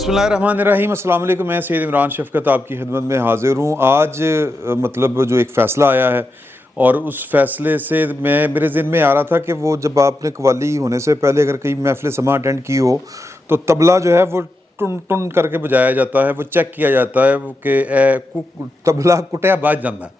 बिस्मिल्लाहिर्रहमानिर्रहीम। अस्सलाम वालेकुम। मैं सैयद इमरान शफकत आपकी खिदमत में हाज़िर हूँ। आज मतलब जो एक फ़ैसला आया है और उस फ़ैसले से मेरे ज़हन में आ रहा था कि वो जब आपने कव्वाली होने से पहले अगर कहीं महफ़िल समा अटेंड की हो तो तबला जो है वो टुन टुन करके बजाया जाता है, वो चेक किया जाता है कि तबला कुटिया बाज जाता है।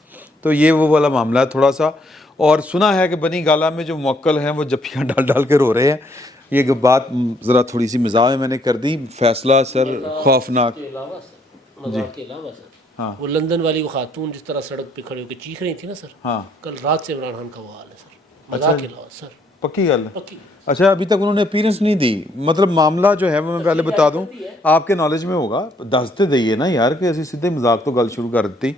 तो ये वो वाला मामला है थोड़ा सा। और सुना है कि बनी गाला में जो मुवक्किल हैं वो जफ्फियाँ डाल डाल के रो रहे हैं। ये बात ज़रा थोड़ी सी मज़ाक में मैंने कर दी। फैसला सर खौफनाक के अलावा सर हाँ वो लंदन वाली वो खातून जिस तरह सड़क पे खड़े होकर चीख रही थी ना सर, हाँ कल रात से इमरान खान का वो हाल है सर। मजाक के अलावा सर पक्की गल है। पक्की अच्छा, अभी तक उन्होंने अपीयरेंस नहीं दी। मतलब मामला जो है वो मैं पहले बता दूं, आपके नॉलेज में होगा, दसते दइए ना यार कि ऐसी सीधे मजाक तो गल शुरू कर दी।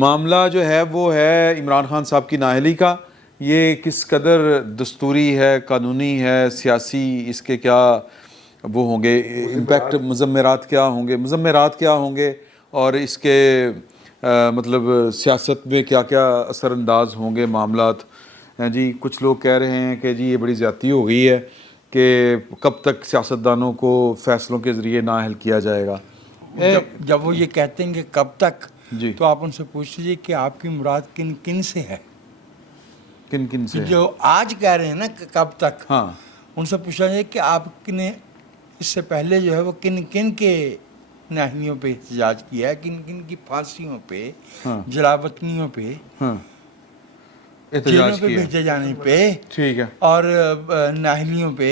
मामला जो है वो है इमरान खान साहब की नाअहली का। ये किस कदर दस्तूरी है, कानूनी है, सियासी इसके क्या वो होंगे इम्पैक्ट, मुज़म्मरात क्या होंगे और इसके मतलब सियासत में क्या क्या असरअंदाज होंगे मामलात हैं जी। कुछ लोग कह रहे हैं कि जी ये बड़ी ज़्यादती हो गई है कि कब तक सियासतदानों को फ़ैसलों के ज़रिए नाअहल किया जाएगा। जब वो ये कहते हैं कि कब तक जी, तो आप उनसे पूछ लीजिए कि आपकी मुराद किन किन से है। किन किन से? जो आज कह रहे हैं ना कि कब तक, हाँ, उनसे पूछना चाहिए कि आपने इससे पहले जो है वो किन किन के नाहलियों पे एहतजाज किया है, किन किन की फांसियों पे, हाँ, जलावतनियों पे, हाँ, जेलों एहतजाज पे किया। भेजे जाने पे ठीक है, और नाहलियों पे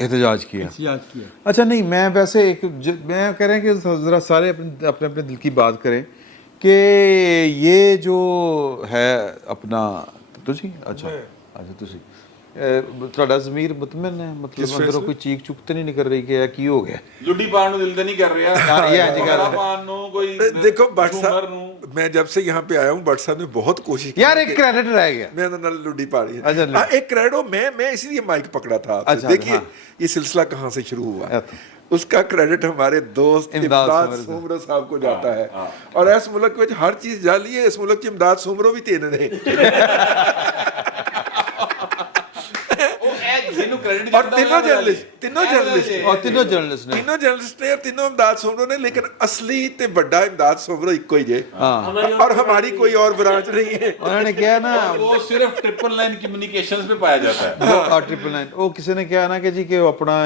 एहतजाज किया। एहतजाज किया। अच्छा नहीं, मैं वैसे मैं कह रहे हैं कि ज़रा सारे अपने अपने अपने दिल की बात करें कि ये जो है अपना तुसी अच्छा तुसी ਤੁਹਾਡਾ ਜ਼ਮੀਰ ਮੁਤਮਿਨ ਹੈ, मतलब ਅੰਦਰੋਂ ਕੋਈ ਚੀਕ ਚੁੱਕ ਤੇ ਨਹੀਂ ਨਿਕਲ ਰਹੀ ਕਿ ਕੀ ਹੋ ਗਿਆ? ਲੁੱਡੀ ਪਾਣ ਨੂੰ ਦਿਲ ਤੇ नहीं कर रहा ये अच्छी गल है। पान नु कोई देखो भट्ट झूमर नु साहब, मैं जब से यहाँ पे आया हूँ भट्ट साहब ने बहुत कोशिश की यार कि एक क्रेडिट रह गया। मैं ना लुडी पा रही अच्छा, है। एक क्रेडो मैं इसीलिए माइक पकड़ा था आपसे। अच्छा, देखिए हाँ। ये सिलसिला कहाँ से शुरू हुआ। अच्छा। उसका क्रेडिट हमारे दोस्त इमदाद इमदाद सुमरो सुमरो साहब को जाता है। और इस मुल्क में हर चीज जाली है, इस मुल्क में इमदाद सुमरो भी तीन ने ਜਿਹਨੂੰ ਕ੍ਰੈਡਿਟ और तीनों जर्नलिस्ट और तीनों जर्नलिस्ट ने ने और तीनों इमदाद सुमरो ने, लेकिन असली ते बड़ा इमदाद सुमरो इको ही है। हाँ, और हमारी कोई और ब्रांच नहीं है। उन्होंने क्या ना वो सिर्फ ट्रिपल लाइन कम्युनिकेशंस पे पाया जाता है। वो ट्रिपल नाइन वो किसी ने किया ना कि जी कि वो अपना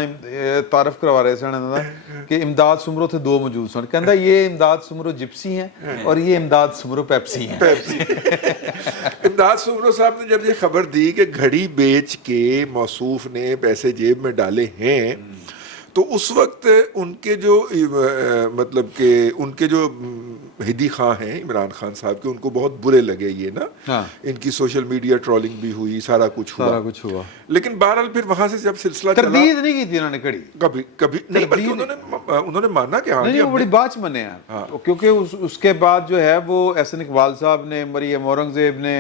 तारफ करवा रहे सन इन्हों दा कि इमदाद सुमरो थे दो मौजूद सन। कहता ये इमदाद सुमरो जिप्सी हैं और ये इमदाद सुमरो पेप्सी हैं। इमदाद सुमरो साहब ने जब ये खबर दी कि घड़ी बेच के मौसूफ ने पैसे जेब में डाले हैं, तो उस वक्त उनके जो मतलब कि उनके जो हिदी खां हैं इमरान खान साहब के, उनको बहुत बुरे लगे ये ना। हाँ। इनकी सोशल मीडिया ट्रोलिंग भी हुई, सारा कुछ हुआ। लेकिन बहरहाल फिर वहां से जब सिलसिला चला, तरदीद नहीं की थी उन्होंने कड़ी कभी कभी नहीं, बल्कि उन्होंने माना कि हाँ नहीं, जी वो बड़ी बात मने हैं। क्योंकि उसके बाद जो है वो एहसन इकबाल साहब ने, मरियम औरंगजेब ने,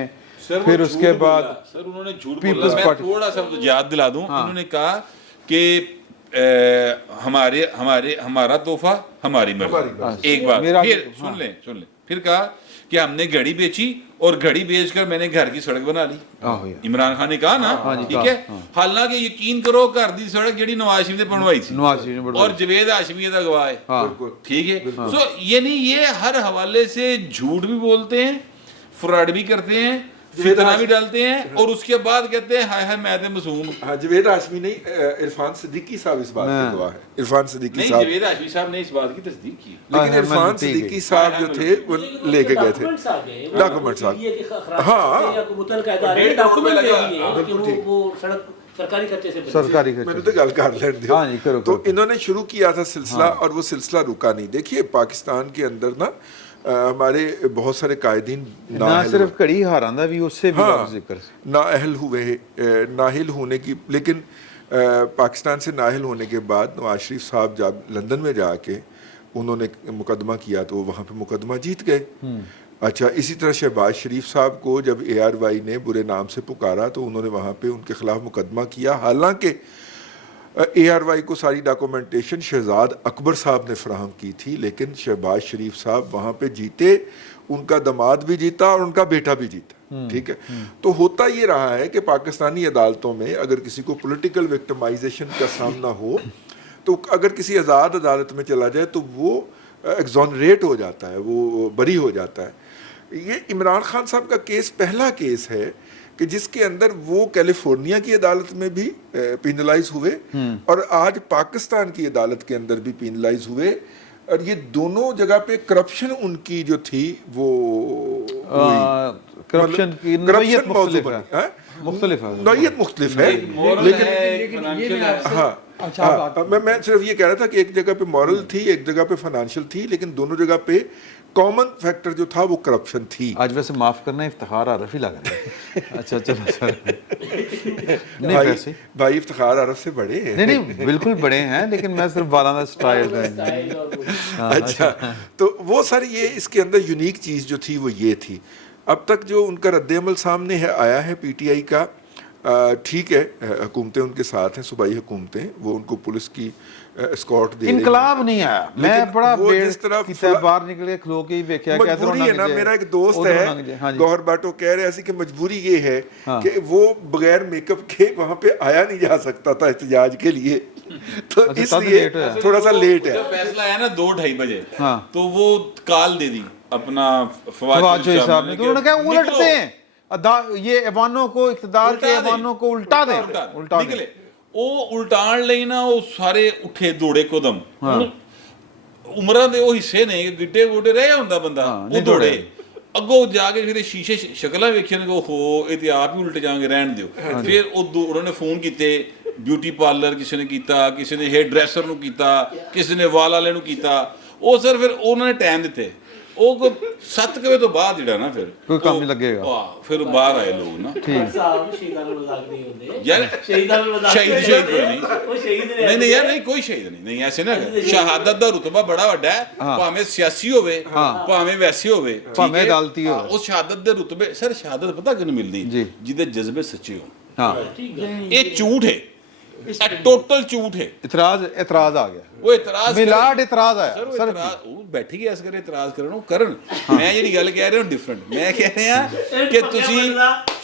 फिर उसके बाद सर उन्होंने झूठ पीपल्स बोला। मैं पार्टी थोड़ा सा याद दिला दूं, उन्होंने कहा कि हमारा तोहफा हमारी मर्जी। एक बार फिर सुन लें फिर कहा कि हमने घड़ी बेची और घड़ी बेचकर मैंने घर की सड़क बना ली। इमरान खान ने कहा ना, ठीक है। हालांकि यकीन करो घर की सड़क जेडी नवाज शरीफ ने बनवाई थी और जवेद हाशमी का गवाह है, ठीक है। सो ये नहीं, ये हर हवाले से झूठ भी बोलते हैं, फ्रॉड भी करते हैं, फितना भी डालते हैं और उसके बाद कहते हैं हाय हाय मैं तो मासूम। हाँ, जवेद हाशमी नहीं, इरफान सिद्दीकी साहब इस बात के गवाह है। इरफान सिद्दीकी नहीं, साहब, जवेद हाशमी साहब ने इस बात की तस्दीक की, लेकिन इरफान सिद्दीकी साहब जो थे वो लेके गए थे डॉक्यूमेंट्स साहब। हाँ, सरकारी खर्चे से सरकारी मैंने तो गल कर लेने दिया। हाँ जी, करो, तो करो। इन्होंने शुरू किया था सिलसिला, और वो सिलसिला रुका नहीं। देखिए पाकिस्तान के अंदर ना हमारे बहुत सारे कायदीन ना सिर्फ घड़ी हारां दा भी उससे भी जिक्र नाअहल हुए, नाहिल होने की। लेकिन पाकिस्तान से नाहिल होने के बाद नवाज शरीफ साहब जब लंदन में जाके उन्होंने मुकदमा किया तो वहाँ पे मुकदमा जीत गए। अच्छा, इसी तरह शहबाज शरीफ साहब को जब ARY ने बुरे नाम से पुकारा तो उन्होंने वहाँ पे उनके खिलाफ मुकदमा किया। हालांकि ARY को सारी डॉक्यूमेंटेशन शहजाद अकबर साहब ने फराहम की थी, लेकिन शहबाज शरीफ साहब वहाँ पे जीते, उनका दामाद भी जीता और उनका बेटा भी जीता। ठीक है, तो होता ये रहा है कि पाकिस्तानी अदालतों में अगर किसी को पॉलिटिकल विक्टिमाइजेशन का सामना हो تو اگر کسی آزاد عدالت میں چلا جائے تو وہ ایگزونریٹ ہو جاتا ہے, وہ بری ہو جاتا ہے. یہ عمران خان صاحب کا کیس پہلا کیس ہے کہ جس کے اندر وہ کیلیفورنیا کی عدالت میں بھی پینلائز ہوئے اور آج پاکستان کی عدالت کے اندر بھی پینلائز ہوئے, اور یہ دونوں جگہ پہ کرپشن ان کی جو تھی وہ کرپشن کی نوعیت مختلف ہے, نوعیت مختلف ہے, لیکن ہاں میں صرف یہ کہہ رہا تھا کہ ایک جگہ پہ مورل تھی, ایک جگہ پہ فائنانشیل تھی, لیکن دونوں جگہ پہ کامن فیکٹر جو تھا وہ کرپشن تھی. آج ویسے معاف کرنا افتخار عارف ہی لگ رہا ہے. اچھا چلو سر, نہیں ویسے بھائی افتخار عرب سے بڑے ہیں. نہیں بالکل بڑے ہیں, لیکن میں صرف بالانا سٹائل. اچھا, تو وہ سر یہ اس کے اندر یونیک چیز جو تھی وہ یہ تھی. اب تک جو ان کا رد عمل سامنے ہے آیا ہے پی ٹی آئی کا, ٹھیک ہے, حکومتیں ان کے ساتھ ہیں, صوبائی حکومتیں, وہ ان کو پلس کی اسکارٹ دے رہی ہیں. انقلاب نہیں آیا, میں بڑا جس طرح باہر نکلے کھلو کے ہی دیکھا کہ مجبوری ہے نا. میرا ایک دوست ہے گوہر باٹو, کہہ رہے ایسی کہ مجبوری یہ ہے کہ وہ بغیر میک اپ کے وہاں پہ آیا نہیں جا سکتا تھا احتجاج کے لیے, تو اس لیے تھوڑا سا لیٹ ہے. فیصلہ آیا نا 2-2:30 بجے, تو وہ کال دے دی اپنا فواد چوہدری صاحب نے, تو انہوں نے کہا الٹ دیں یہ ایوانوں کو, اقتدار کے ایوانوں کو الٹا دیں, الٹا نکلے وہ الٹان لئی نا, وہ سارے اٹھے دوڑے قدم. عمرہ دے وہ حصے نے گڈے گوڈے رہ ہوندا بندہ, وہ دوڑے اگوں جا کے پھر شیشے شکلاں ویکھیاں کہ اوہو یہ تے آپ ہی الٹ جاؤں گے, رہن دیو. پھر انہوں نے فون کیتے بیوٹی پارلر, کسی نے کیتا, کسی نے ہیئر ڈریسر نو کیتا, کسی نے وال والے نو کیتا. وہ سر پھر انہوں نے ٹائم دیتے, وہ 7 بجے تو بعد جڑا نا پھر کوئی کام نہیں لگے گا, پھر باہر آئے لوگ نا. یار نہیں یار, نہیں کوئی شہید نہیں ایسے نا. شہادت دا رتبہ بڑا وڈا ہے, بھاویں سیاسی ہوے بھاویں ویسے ہوے, بھاویں عدالتی ہو. اس شہادت دے رتبے, سر شہادت پتہ کیوں ملدی, جہدے جذبے سچے ہوں. یہ جھوٹ ہے, ٹوٹل جھوٹ ہے. اعتراض آ گیا, وہ اعتراض میلاد اعتراض آیا سر, وہ بیٹھی گیا اس کرے اعتراض کرن. میں جڑی گل کہہ رہا ہوں ڈیفرنٹ, میں کہہ رہا کہ تسی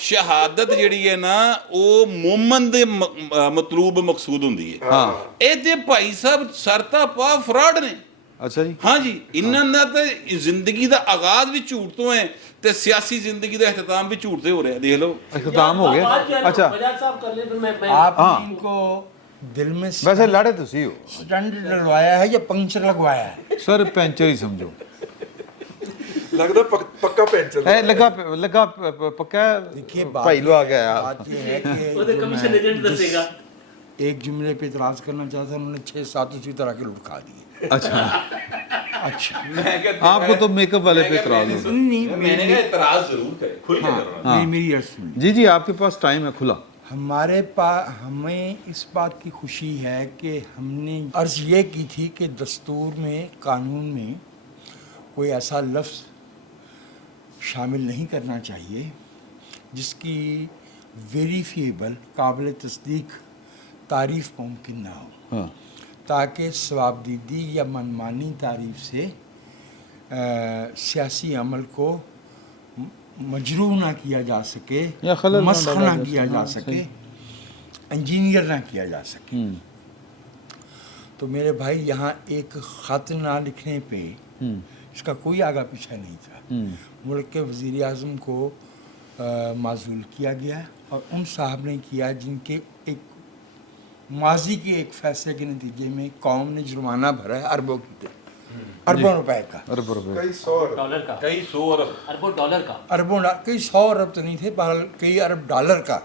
شہادت جڑی ہے نا وہ مومن دے مطلوب مقصود ہوندی ہے. اے تے بھائی صاحب سرتا پا فراڈ نے. اچھا جی, ہاں جی, انہاں دا تے زندگی دا آغاز بھی جھوٹ تو ہے, تے سیاسی زندگی دا اختتام بھی جھوٹ سے ہو رہا ہے. دیکھ لو اختتام ہو گیا. اچھا آپ نے ان کو دل میں ویسے لڑے تسی ہو, سٹنٹ ڈلوایا ہے یا پنکچر لگوایا ہے؟ سر پینچر ہی سمجھو, لگتا پکا پینچر لگا پکا. بھائی لو آ گیا. بات یہ ہے کہ ایک جملے پہ اعتراض کرنا چاہتا تھا, انہوں نے 6-7 اسی طرح کے لٹکا دیے. اچھا اچھا, آپ کو تو میک اپ والے پہ اعتراض ہو. میں نے کہا اعتراض ضرور کرے, کھل کے کرو. میری عرض سنیں. جی جی, آپ کے پاس ٹائم ہے کھلا. ہمیں اس بات کی خوشی ہے کہ ہم نے عرض یہ کی تھی کہ دستور میں, قانون میں کوئی ایسا لفظ شامل نہیں کرنا چاہیے جس کی ویریفیبل, قابل تصدیق تعریف ممکن نہ ہو, تاکہ ثوابدیدی یا منمانی تعریف سے سیاسی عمل کو مجروح نہ کیا جا سکے, مسخ نہ کیا جا سکے, انجینئر نہ کیا جا سکے. تو میرے بھائی یہاں ایک خط نہ لکھنے پہ اس کا کوئی آگا پیچھا نہیں تھا. ملک کے وزیر اعظم کو معزول کیا گیا, اور ان صاحب نے کیا جن کے ایک ماضی کے ایک فیصلے کے نتیجے میں قوم نے جرمانہ بھرا ہے اربوں کی, اربوں روپے کا, کئی سو ارب تو نہیں تھے, بہرحال کئی ارب ڈالر کا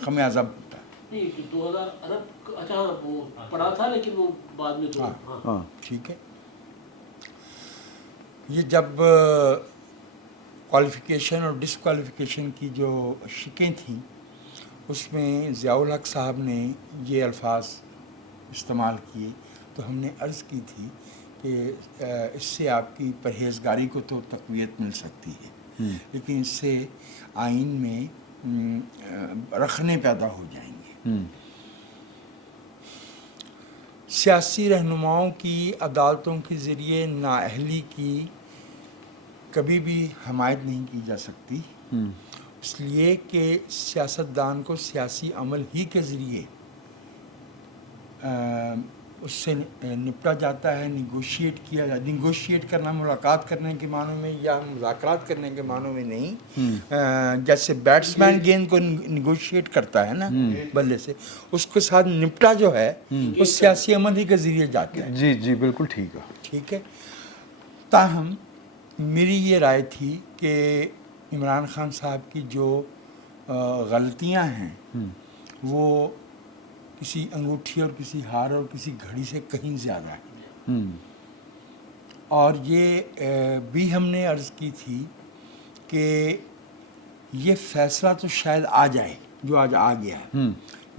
خمیازہ بھگتا. 2000 ارب, اچھا وہ پڑا تھا لیکن وہ بعد میں تو. ہاں ٹھیک ہے. یہ جب کوالیفیکیشن اور ڈسکوالیفیکیشن کی جو شکیں تھیں, اس میں ضیاء الحق صاحب نے یہ الفاظ استعمال کیے, تو ہم نے عرض کی تھی کہ اس سے آپ کی پرہیزگاری کو تو تقویت مل سکتی ہے, لیکن اس سے آئین میں رخنے پیدا ہو جائیں گے. سیاسی رہنماؤں کی عدالتوں کے ذریعے نااہلی کی کبھی بھی حمایت نہیں کی جا سکتی, اس لیے کہ سیاستدان کو سیاسی عمل ہی کے ذریعے उससे निपटा जाता है, निगोशिएट करना मुलाकात करने के मानों में या मुज़ाकरात करने के मानों में नहीं। जैसे बैट्समैन गेंद को निगोशिएट करता है ना बल्ले से, उसके साथ निपटा जो है वो सियासी अमल ही के ज़रिए जाता है। जी जी बिल्कुल ठीक है। ठीक है। ताहम मेरी ये राय थी कि इमरान खान साहब की जो गलतियां हैं वो किसी अंगूठी और किसी हार और किसी घड़ी से कहीं ज़्यादा है। और ये भी हमने अर्ज़ की थी कि ये फ़ैसला तो शायद आ जाए जो आज आ गया है,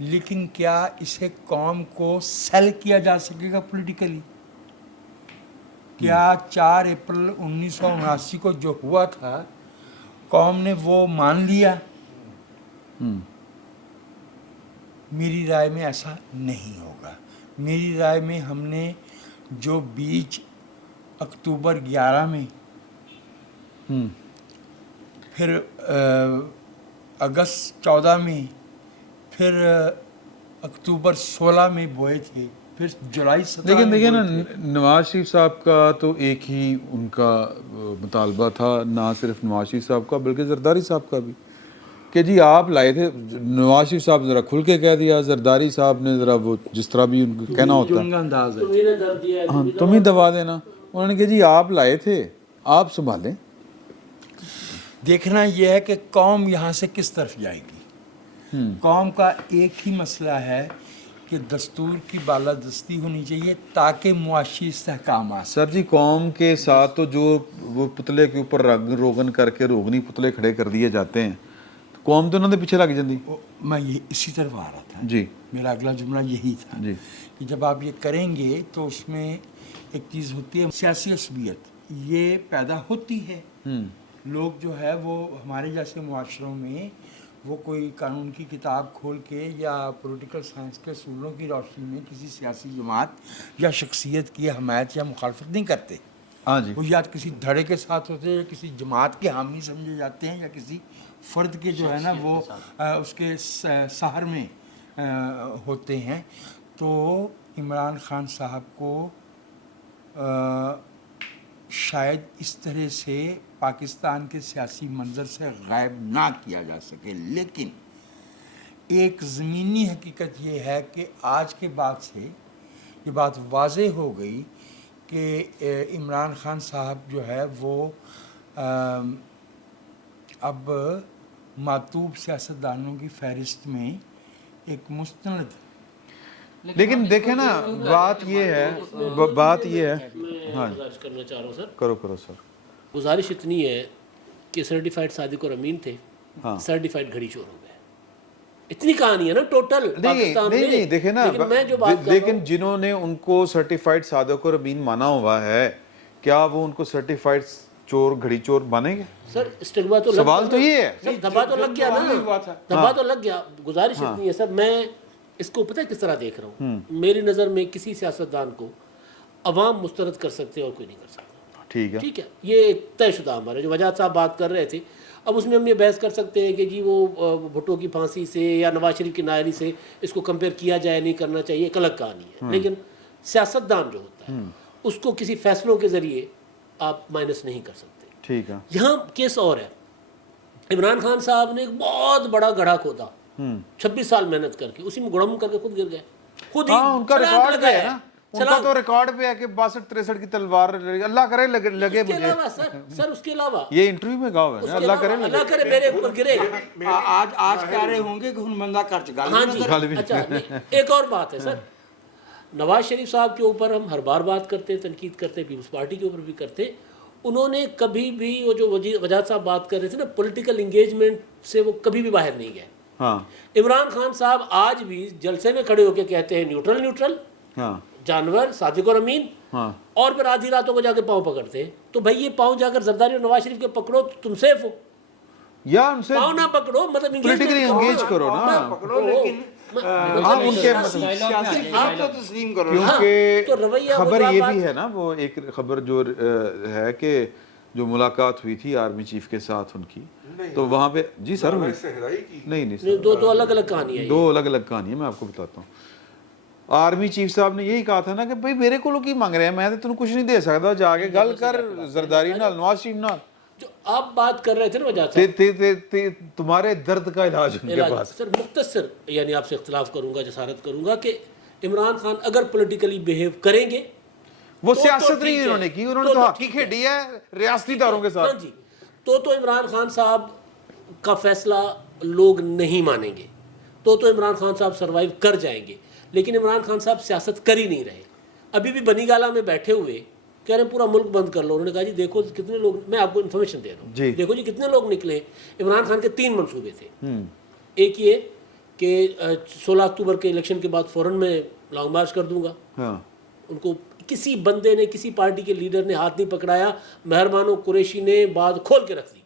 लेकिन क्या इसे कौम को सेल किया जा सकेगा पॉलिटिकली? क्या 4 अप्रैल 1979 को जो हुआ था कौम ने वो मान लिया? मेरी राय में ऐसा नहीं होगा। मेरी राय में हमने जो बीच अक्टूबर 11 में फिर अगस्त 14 में फिर अक्टूबर 16 में बोए थे, फिर जुलाई 17 लेकिन देखिए ना, बोए थे। नवाज शरीफ साहब का तो एक ही उनका मुतालबा था, ना सिर्फ नवाज शरीफ साहब का बल्कि जरदारी साहब का भी, कि जी आप लाए थे। नवाज शरीफ साहब ज़रा खुल के कह दिया, जरदारी साहब ने ज़रा वो जिस तरह भी उनको कहना होता है, उनका अंदाज है। तुम्हें दर्द दिया है, हाँ तुम ही दबा देना। उन्होंने कहा जी आप लाए थे, आप संभालें। देखना यह है कि कौम यहाँ से किस तरफ जाएगी। कौम का एक ही मसला है कि दस्तूर की बालादस्ती होनी चाहिए ताकि मुआशी इस्तेहकाम आ सके। सर जी कौम के साथ तो जो वो पुतले के ऊपर रंग रोगन करके रोगनी पुतले खड़े कर दिए जाते हैं, तो कौम तो उन्होंने पीछे लग जाती। मैं ये इसी तरफ आ रहा था जी, मेरा अगला जुमला यही था जी। कि जब आप ये करेंगे तो उसमें एक चीज़ होती है सियासी असबियत, ये पैदा होती है। लोग जो है वो हमारे जैसे मुआशरों में वो कोई कानून की किताब खोल के या पॉलिटिकल साइंस के असूलों की रोशनी में किसी सियासी जमात या शख्सियत की हमायत या मुखालफत नहीं करते। हाँ जी, वो या किसी धड़े के साथ होते हैं या किसी जमात के हामी समझे जाते हैं या किसी फ़र्द के जो है ना वो उसके सहर में होते हैं। तो इमरान खान साहब को शायद इस तरह से पाकिस्तान के सियासी मंजर से गायब ना किया जा सके, लेकिन एक ज़मीनी हकीकत ये है कि आज के बाद से ये बात वाज़ेह हो गई कि इमरान खान साहब जो है वो अब मातूब सियासतदानों की फहरिस्त में एक मुस्तनद। लेकिन देखें ना बात ये है, बात ये है। हाँ गुजारिश करना चाह रहा हूँ सर, करो करो सर। गुजारिश इतनी है कि सर्टिफाइड सादिक और अमीन थे, हाँ। सर्टिफाइड घड़ी चोर हो गए। इतनी कहानी है ना टोटल पाकिस्तान में। नहीं देखे ना, लेकिन मैं जो बात कर रहा लेकिन हूं, जिन्होंने उनको सर्टिफाइड सादिक और अमीन माना हुआ है, क्या वो उनको सर्टिफाइड चोर घड़ी चोर मानेंगे? सर स्टिग्मा तो सवाल तो ये है। सर धब्बा तो लग गया ना, धब्बा तो लग गया। गुजारिश इतनी है सर, मैं इसको पता है किस तरह देख रहा हूँ। मेरी नज़र में किसी सियासतदान को अवाम मुस्तरद कर सकते और कोई नहीं कर सकता। ठीक है, ठीक है, ये एक तयशुदा अमर है। जो वजाहत साहब बात कर रहे थे, अब उसमें हम ये बहस कर सकते हैं कि जी वो भुट्टो की फांसी से या नवाज शरीफ की नायरी से इसको कंपेयर किया जाए, नहीं करना चाहिए, एक अलग कहानी है। लेकिन सियासतदान जो होता है उसको किसी फैसलों के ज़रिए आप माइनस नहीं कर सकते। ठीक है। यहाँ केस और है, इमरान खान साहब ने एक बहुत बड़ा गड्ढा खोदा 26 साल मेहनत करके, उसी में गुड़म करके खुद गिर गए। खुद ही हाँ उनका छलांग रिकॉर्ड पे है लगाया। ना, उनका तो रिकॉर्ड पे है कि 62-63 की तलवार अल्लाह करे लगे उसके मुझे। अलावा सर उसके अलावा ये इंटरव्यू में कहा हुआ है ना, अल्लाह करे मेरे ऊपर गिरे। आज कह रहे होंगे कि बंदा कर चुका। हाँ जी, अच्छा नहीं, एक और बात है सर, नवाज शरीफ साहब के ऊपर हम हर बार बात करते, तनकीद करते, पीपल्स पार्टी के ऊपर भी करते। उन्होंने कभी भी वो जो वजाहत साहब बात कर रहे थे ना, पॉलिटिकल इंगेजमेंट से वो कभी भी बाहर नहीं गए। हाँ इमरान खान साहब आज भी जलसे में खड़े होकर कहते हैं न्यूट्रल न्यूट्रल, हाँ जानवर सादिक और अमीन, हाँ, और फिर आधी रातों को जाके पाँव पकड़ते हैं। तो भाई ये पाँव जाकर जरदारी और नवाज शरीफ के पकड़ो तो तुम सेफ हो, या उनसे पाँव ना पकड़ो मतलब पोलिटिकली एंगेज करो ना, पकड़ो, लेकिन आप उनके आप तो तस्लीम करो। क्योंकि तो रवैया खबर ये भी है ना, वो एक खबर जो है कि जो मुलाकात हुई थी आर्मी चीफ के साथ उनकी, तो वहाँ पे जी सर हुई नहीं दो अलग अलग कहानी है। दो अलग अलग कहानी है, मैं आपको बताता हूँ। ਆਰਮੀ ਚੀਫ ਸਾਹਿਬ ਨੇ ਯਹੀ ਕਹਾ ਥਾ ਨਾ ਕਿ ਭਾਈ ਮੇਰੇ ਕੋਲੋਂ ਕੀ ਮੰਗ ਰਿਹਾ, ਮੈਂ ਤਾਂ ਤੈਨੂੰ ਕੁਝ ਨਹੀਂ ਦੇ ਸਕਦਾ, ਜਾ ਕੇ ਗੱਲ ਕਰ ਜ਼ਰਦਾਰੀ ਨਾਲ, ਨਵਾਜ਼ शरीफ ਨਾਲ। जो आप बात कर रहे थे ना वजह साहब, तुम्हारे दर्द का इलाज उनके पास। सर मुख्तसर यानी आपसे इख्तलाफ करूंगा, जसारत करूंगा कि इमरान खान अगर पॉलिटिकली बिहेव करेंगे, वो सियासत नहीं उन्होंने की, उन्होंने तो हॉकी खेली है रियासती दारों के साथ। हाँ जी, तो इमरान खान साहब का फैसला लोग नहीं मानेंगे, तो इमरान खान साहब सरवाइव कर जाएंगे। लेकिन इमरान खान साहब सियासत कर ही नहीं रहे। अभी भी बनीगाला में बैठे हुए कह रहे हैं पूरा मुल्क बंद कर लो। उन्होंने कहा जी देखो कितने लोग, मैं आपको इन्फॉर्मेशन दे रहा हूँ, देखो जी कितने लोग निकले। इमरान खान के 3 मंसूबे थे। एक ये कि 16 अक्टूबर के इलेक्शन के बाद फौरन मैं लॉन्ग मार्च कर दूंगा। उनको किसी बंदे ने, किसी पार्टी के लीडर ने हाथ नहीं पकड़ाया। मेहरबानो कुरैशी ने बात खोल के रख दी।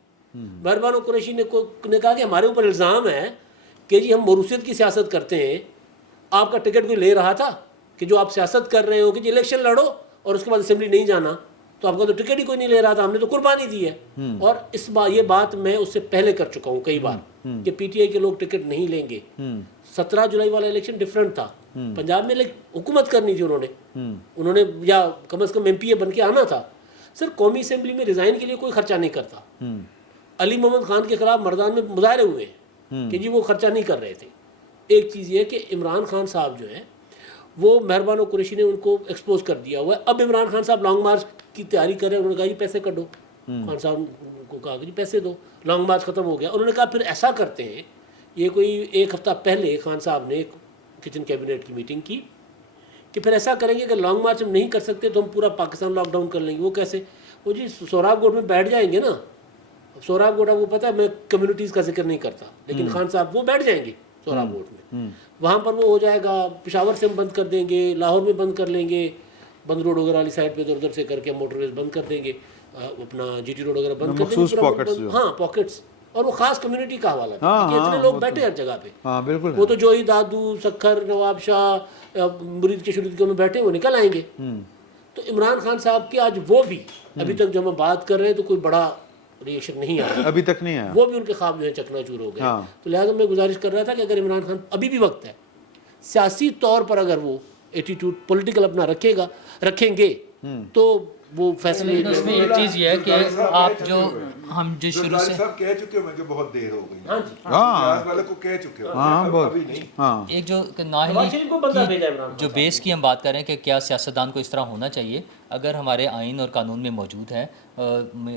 मेहरबानो कुरैशी ने कहा कि हमारे ऊपर इल्ज़ाम है कि जी हम मरूसियत की सियासत करते हैं, आपका टिकट कोई ले रहा था कि जो आप सियासत कर रहे हो कि जी इलेक्शन लड़ो और उसके बाद असेंबली नहीं जाना, तो आपका तो टिकट ही कोई नहीं ले रहा था, हमने तो कुर्बानी दी है। और इस बार ये बात मैं उससे पहले कर चुका हूँ कई बार कि पीटीआई के लोग टिकट नहीं लेंगे। 17 जुलाई वाला इलेक्शन डिफरेंट था, पंजाब में हुकूमत करनी थी उन्होंने या कम से कम एमपीए बन के आना था। सर कौमी असेंबली में रिजाइन के लिए कोई खर्चा नहीं करता। अली मोहम्मद खान के खिलाफ मर्दान में मुजाहरे हुए कि जी वो खर्चा नहीं कर रहे थे। एक चीज़ ये कि इमरान खान साहब जो है वो मेहरबानो कुरैशी ने उनको एक्सपोज कर दिया हुआ है। अब इमरान खान साहब लॉन्ग मार्च की तैयारी कर रहे हैं। उन्होंने कहा जी पैसे कटो, खान साहब को कहा कि जी पैसे दो, लॉन्ग मार्च ख़त्म हो गया। उन्होंने कहा फिर ऐसा करते हैं, ये कोई 1 हफ्ता पहले खान साहब ने किचन कैबिनेट की मीटिंग की कि फिर ऐसा करेंगे कि लॉन्ग मार्च हम नहीं कर सकते तो हम पूरा पाकिस्तान लॉकडाउन कर लेंगे। वो कैसे? वो जी सोहराब गोट में बैठ जाएंगे ना। सोहराब गोट आपको पता है मैं कम्युनिटीज़ का जिक्र नहीं करता, लेकिन खान साहब वो बैठ जाएंगे सोहराब गोट में, वहाँ पर वो हो जाएगा। पेशावर से हम बंद कर देंगे, लाहौर में बंद कर लेंगे, बंद रोड वगैरह वाली साइड पे इधर उधर से करके मोटरवेज बंद कर देंगे, अपना जीटी रोड वगैरह बंद कर देंगे, हाँ पॉकेट्स। और वो खास कम्युनिटी का हवाला है कि इतने लोग बैठे हर जगह पे। बिल्कुल वो तो जो ही दादू सखर नवाब शाह मुरीद के शुरू में बैठे वो निकल आएंगे। तो इमरान खान साहब की आज वो भी अभी तक जब हम बात कर रहे हैं तो कोई बड़ा रिएक्शन नहीं आया, अभी तक नहीं आया। वो भी उनके ख्वाब जो है चकनाचूर हो गए। तो लिहाजा मैं गुजारिश कर रहा था कि अगर इमरान खान, अभी भी वक्त है, सियासी तौर पर अगर वो एटीट्यूड पॉलिटिकल अपना रखेंगे तो वो फैसले। इसमें एक चीज़ ये है कि आप जो हम जो शुरू से सब कह चुके होंगे कि बहुत देर हो गई। हाँ जी, हाँ वाले को कह चुके हो, अभी नहीं। हाँ एक जो नवाज शरीफ को बंदा भेजा इमरान खान जो बेस की हम बात कर रहे हैं कि क्या सियासतदान को इस तरह होना चाहिए, अगर हमारे आइन और कानून में मौजूद है।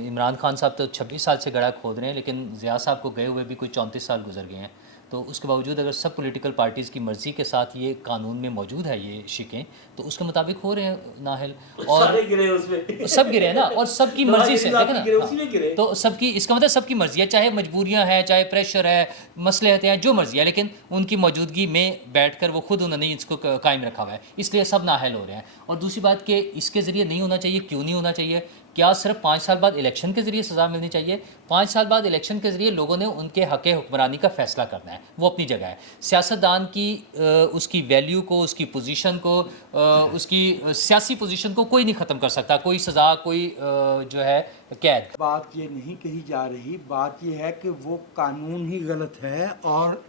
इमरान खान साहब तो 26 साल से गड़ा खोद रहे हैं, लेकिन ज़िया साहब को गए हुए भी कोई 34 साल गुजर गए हैं। तो उसके बावजूद अगर सब पॉलिटिकल पार्टीज़ की मर्ज़ी के साथ ये कानून में मौजूद है ये शिकें, तो उसके मुताबिक हो रहे हैं नाहल। और सारे गिरे उसमें, सब गिरे हैं ना, और सबकी मर्ज़ी से देखें उसी में गिरे। ना, तो सबकी, इसका मतलब सबकी मर्ज़ी है, चाहे मजबूरियां हैं, चाहे प्रेशर है, मसलहतें हैं, जो मर्ज़ी है, लेकिन उनकी मौजूदगी में बैठकर वो खुद उन्होंने इसको कायम रखा हुआ है, इसलिए सब नाहल हो रहे हैं। और दूसरी बात कि इसके ज़रिए नहीं होना चाहिए, क्यों नहीं होना चाहिए? क्या सिर्फ 5 साल बाद इलेक्शन के ज़रिए सज़ा मिलनी चाहिए? 5 साल बाद इलेक्शन के ज़रिए लोगों ने उनके हक़ हुक्मरानी का फ़ैसला करना है, वो अपनी जगह है। सियासतदान की उसकी वैल्यू को, उसकी पोजीशन को, उसकी सियासी पोजीशन को कोई नहीं ख़त्म कर सकता, कोई सज़ा, कोई जो है कैद। बात ये नहीं कही जा रही, बात ये है कि वो कानून ही गलत है और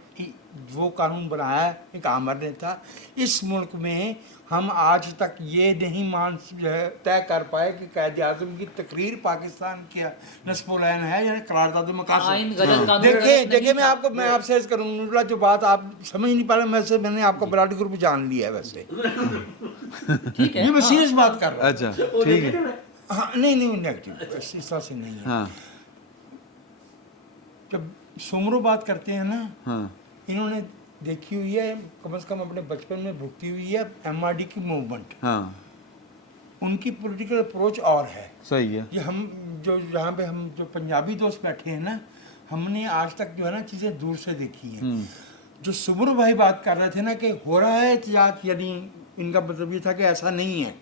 वो कानून बनाया एक आमर ने था। इस मुल्क में हम आज तक ये नहीं तय कर पाए कि कायद आज़म की तकरीर पाकिस्तान के नस्बोलैन है या करारदाद मकासद। देखिए मैं आपसे अर्ज़ करूँगा, जो बात आप समझ नहीं पा रहे, मैंने आपका बराड़ी ग्रुप जान लिया है वैसे। ठीक है, ये मैं सीरियस बात कर रहा हूँ। अच्छा ठीक है। हाँ नहीं नेगेटिव इस तरह से नहीं है। हाँ जब सुमरो बात करते हैं ना, हाँ इन्होंने देखी हुई है, कम से कम अपने बचपन में भुगती हुई है एमआरडी की मूवमेंट। हाँ उनकी पॉलिटिकल अप्रोच और है। सही है। ये हम जो यहाँ पे हम जो पंजाबी दोस्त बैठे हैं ना, हमने आज तक जो है ना चीज़ें दूर से देखी हैं। जो सुब्र भाई बात कर रहे थे ना कि हो रहा है एहतियात, यानी इनका मतलब ये था कि ऐसा नहीं है।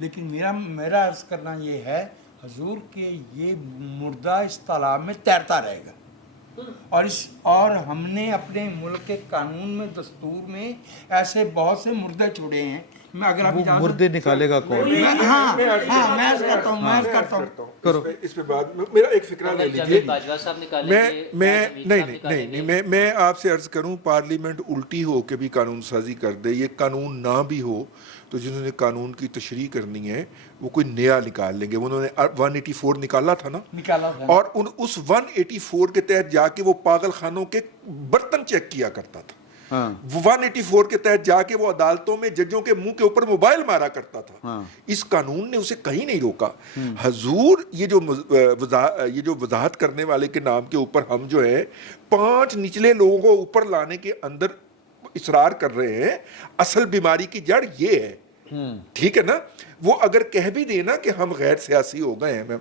लेकिन मेरा अर्ज़ करना ये है हजूर के ये मुर्दा इस तालाब में तैरता रहेगा। और हमने अपने मुल्क के कानून में, दस्तूर में ऐसे बहुत से मुर्दे छोड़े हैं मैं अगर आप वो इजाजत- मुर्दे निकालेगा कौन? हाँ मैं अर्ज करता हूँ करो। इस पे बाद मेरा एक फिक्रा ले लीजिए। बाजवा साहब निकालेंगे, मैं आपसे अर्ज करूं, पार्लियामेंट उल्टी हो के भी कानून साजी कर दे, ये कानून ना भी हो तो जिन्होंने कानून की तशरीह करनी है वो कोई नया निकाल लेंगे। उन्होंने 184 निकाला था ना, निकाला था। और उस 184 के तहत जाके वो पागल खानों के बर्तन चेक किया करता था। हाँ। 184 के तहत जाके वो अदालतों में जजों के मुंह के ऊपर मोबाइल मारा करता था। हाँ। इस कानून ने उसे कहीं नहीं रोका। हजूर ये जो वजाहत करने वाले के नाम के ऊपर हम जो है 5 निचले लोगों को ऊपर लाने के अंदर इसरार कर रहे हैं, असल बीमारी की जड़ ये है। ठीक है ना, वो अगर कह भी देना कि हम गैर सियासी हो गए हैं, मैं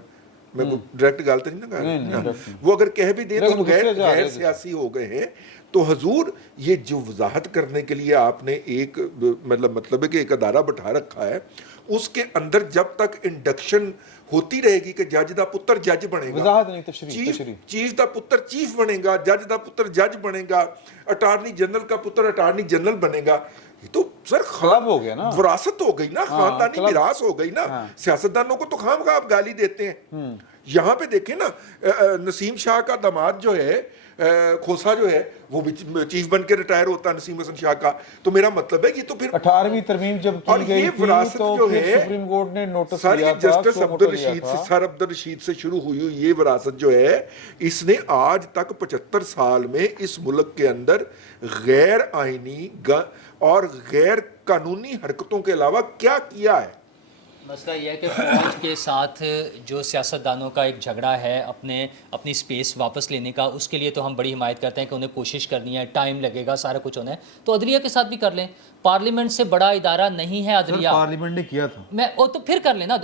डायरेक्ट गाल तो नहीं ना कर रहा, वो अगर कह भी दे तो हम गैर सियासी हो गए हैं, तो हजूर ये जो वजाहत करने के लिए आपने एक मतलब है कि एक अदारा बैठा रखा है, उसके अंदर जब तक इंडक्शन होती रहेगी कि जज दा पुत्र जज बनेगा, वजाहत नहीं, तशरीह। चीफ दा पुत्र चीफ बनेगा, जज दा पुत्र जज बनेगा, अटार्नी जनरल का पुत्र अटार्नी जनरल बनेगा, ये तो सर खराब हो गया ना, विरासत हो गई ना, खानदानी मिरास हो गई ना। सियासतदानों को तो खामखा आप गाली देते हैं। यहाँ पे देखें ना, नसीम शाह का दामाद जो है, खोसा जो है, वो भी चीफ बन के रिटायर होता है, नसीम हसन शाह का। तो मेरा मतलब है कि तो फिर 18वीं तरमीम जब की गई थी तो फिर सुप्रीम कोर्ट ने नोटिस दिया था, जस्टिस अब्दुल रशीद से, सर अब्दुल रशीद से शुरू हुई ये विरासत जो है, इसने आज तक 75 साल में इस मुल्क के अंदर गैर आईनी और गैर कानूनी हरकतों के अलावा क्या किया है। मसला यह है कि फौज के साथ जो सियासतदानों का एक झगड़ा है अपनी स्पेस वापस लेने का, उसके लिए तो हम बड़ी हिमायत करते हैं कि उन्हें कोशिश करनी है, टाइम लगेगा, सारा कुछ होना है, तो अदलिया के साथ भी कर लें। पार्लियामेंट से बड़ा इदारा नहीं है अदलिया। पार्लियामेंट ने किया था, मैं वो तो फिर कर लेना,